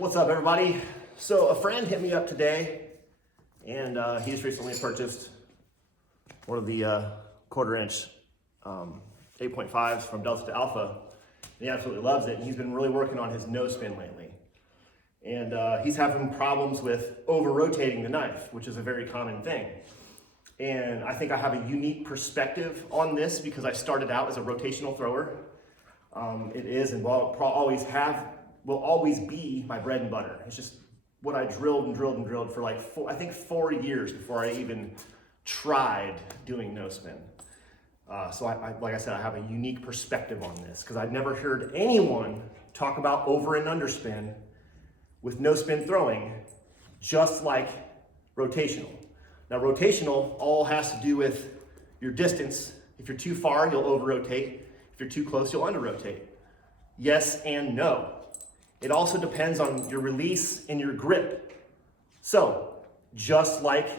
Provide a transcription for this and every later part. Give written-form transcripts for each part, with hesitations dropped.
What's up, everybody? So a friend hit me up today, and he's recently purchased one of the quarter-inch 8.5s from Delta to Alpha. And he absolutely loves it, and he's been really working on his no spin lately. And he's having problems with over-rotating the knife, which is a very common thing. And I think I have a unique perspective on this because I started out as a rotational thrower. It is and will always be my bread and butter. It's just what I drilled and drilled and drilled for like 4 years before I even tried doing no spin. So like I said, I have a unique perspective on this because I've never heard anyone talk about over and under spin with no spin throwing, just like rotational. Now rotational all has to do with your distance. If you're too far, you'll over rotate. If you're too close, you'll under rotate. Yes and no. It also depends on your release and your grip. So just like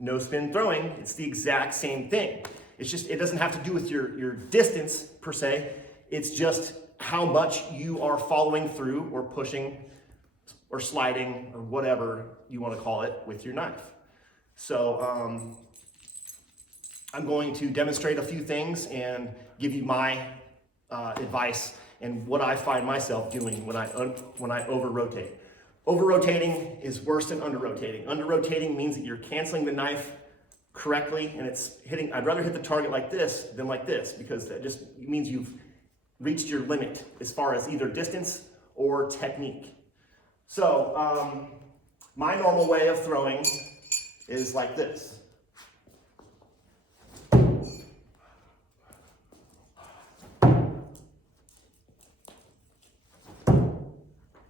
no spin throwing, it's the exact same thing. It's just, it doesn't have to do with your distance per se. It's just how much you are following through or pushing or sliding or whatever you want to call it with your knife. So I'm going to demonstrate a few things and give you my advice and what I find myself doing when I over-rotate. Over-rotating is worse than under-rotating. Under-rotating means that you're canceling the knife correctly and it's hitting. I'd rather hit the target like this than like this because that just means you've reached your limit as far as either distance or technique. So my normal way of throwing is like this.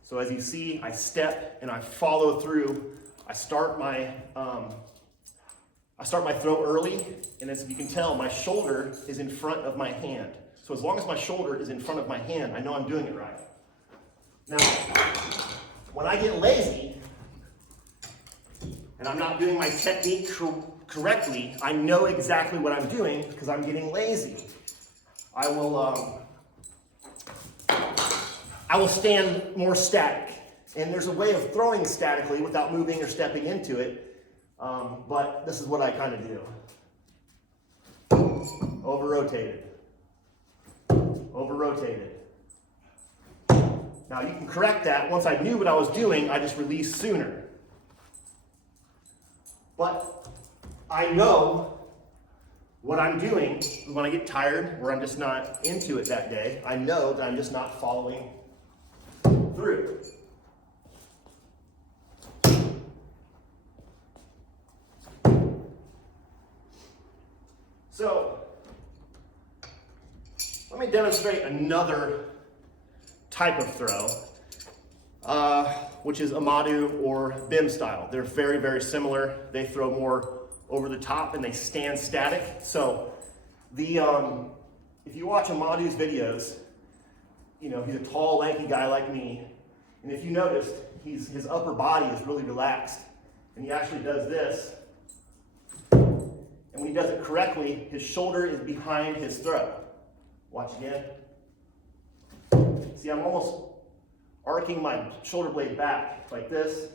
So as you see, I step and I follow through. I start my throw early, and as you can tell, my shoulder is in front of my hand. So as long as my shoulder is in front of my hand, I know I'm doing it right. Now, when I get lazy and I'm not doing my technique correctly, I know exactly what I'm doing because I'm getting lazy. I will stand more static. And there's a way of throwing statically without moving or stepping into it. But this is what I kind of do. Over-rotated. Over-rotated. Now you can correct that. Once I knew what I was doing, I just released sooner. But I know what I'm doing when I get tired or I'm just not into it that day. I know that I'm just not following through. So let me demonstrate another type of throw, which is Amadu or BIM style. They're very, very similar. They throw more over the top and they stand static. So if you watch Amadu's videos, you know, he's a tall, lanky guy like me. And if you noticed, his upper body is really relaxed. And he actually does this. And when he does it correctly, his shoulder is behind his throw. Watch again. See, I'm almost arcing my shoulder blade back like this.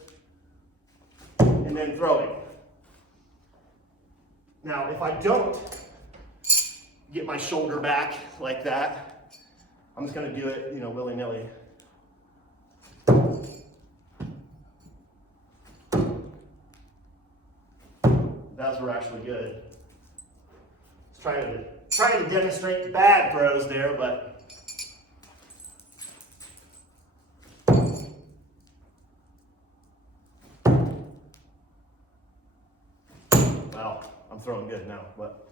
And then throwing. Now, if I don't get my shoulder back like that, I'm just going to do it, you know, willy-nilly. Those were actually good. Trying to demonstrate bad throws there, but well, I'm throwing good now, but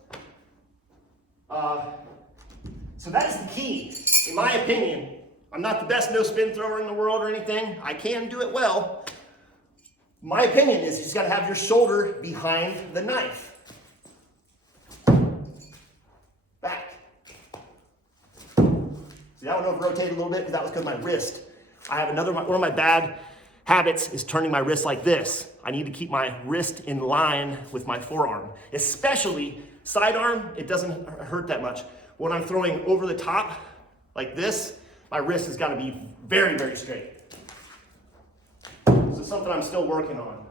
so that is the key. In my opinion, I'm not the best no-spin thrower in the world or anything. I can do it well. My opinion is you just got to have your shoulder behind the knife. Back. See, that one over-rotated a little bit because that was because of my wrist. I have one of my bad habits is turning my wrist like this. I need to keep my wrist in line with my forearm, especially sidearm. It doesn't hurt that much. When I'm throwing over the top like this, my wrist has got to be very, very straight. is something I'm still working on.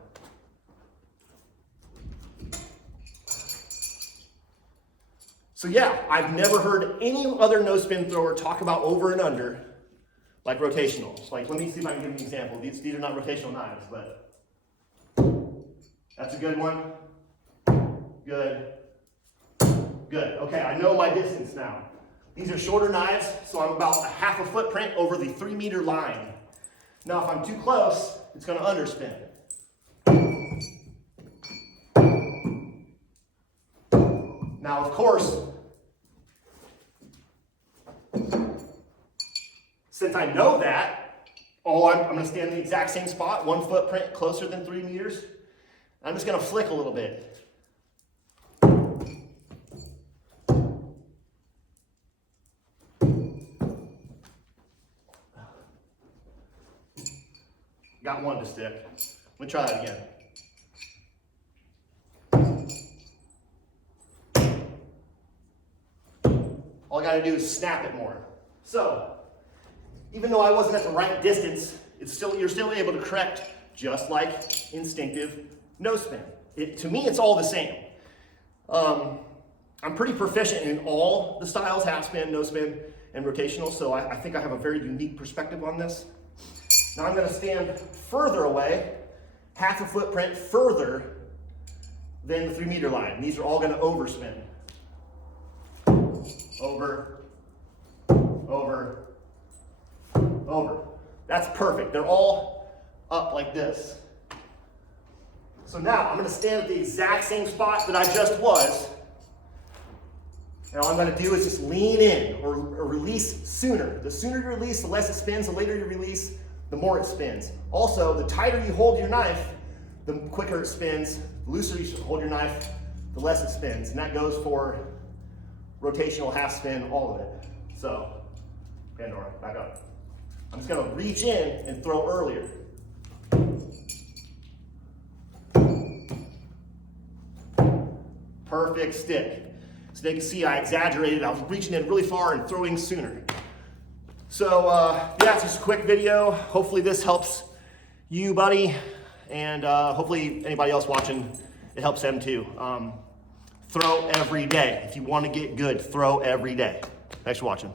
So yeah, I've never heard any other no spin thrower talk about over and under like rotational. Like, let me see if I can give you an example. These are not rotational knives, but that's a good one. Good. Good. Okay, I know my distance now. These are shorter knives, so I'm about a half a footprint over the 3 meter line. Now, if I'm too close, it's going to underspin. Now, of course, since I know that, I'm going to stand in the exact same spot, 1 footprint closer than 3 meters. I'm just going to flick a little bit. Got one to stick. Let me try that again. All I got to do is snap it more. So, even though I wasn't at the right distance, you're still able to correct just like instinctive no spin. To me, it's all the same. I'm pretty proficient in all the styles, half spin, no spin, and rotational, so I think I have a very unique perspective on this. Now I'm going to stand further away, half a footprint further than the 3 meter line. These are all going to overspin. Over, over, over. That's perfect. They're all up like this. So now I'm going to stand at the exact same spot that I just was. And all I'm going to do is just lean in or release sooner. The sooner you release, the less it spins. The later you release, the more it spins. Also, the tighter you hold your knife, the quicker it spins. The looser you hold your knife, the less it spins. And that goes for rotational, half spin, all of it. So, Pandora, back up. I'm just going to reach in and throw earlier. Perfect stick. So they can see I exaggerated. I was reaching in really far and throwing sooner. So yeah, it's just a quick video. Hopefully this helps you, buddy, and hopefully anybody else watching, it helps them too. Throw every day. If you want to get good, throw every day. Thanks for watching.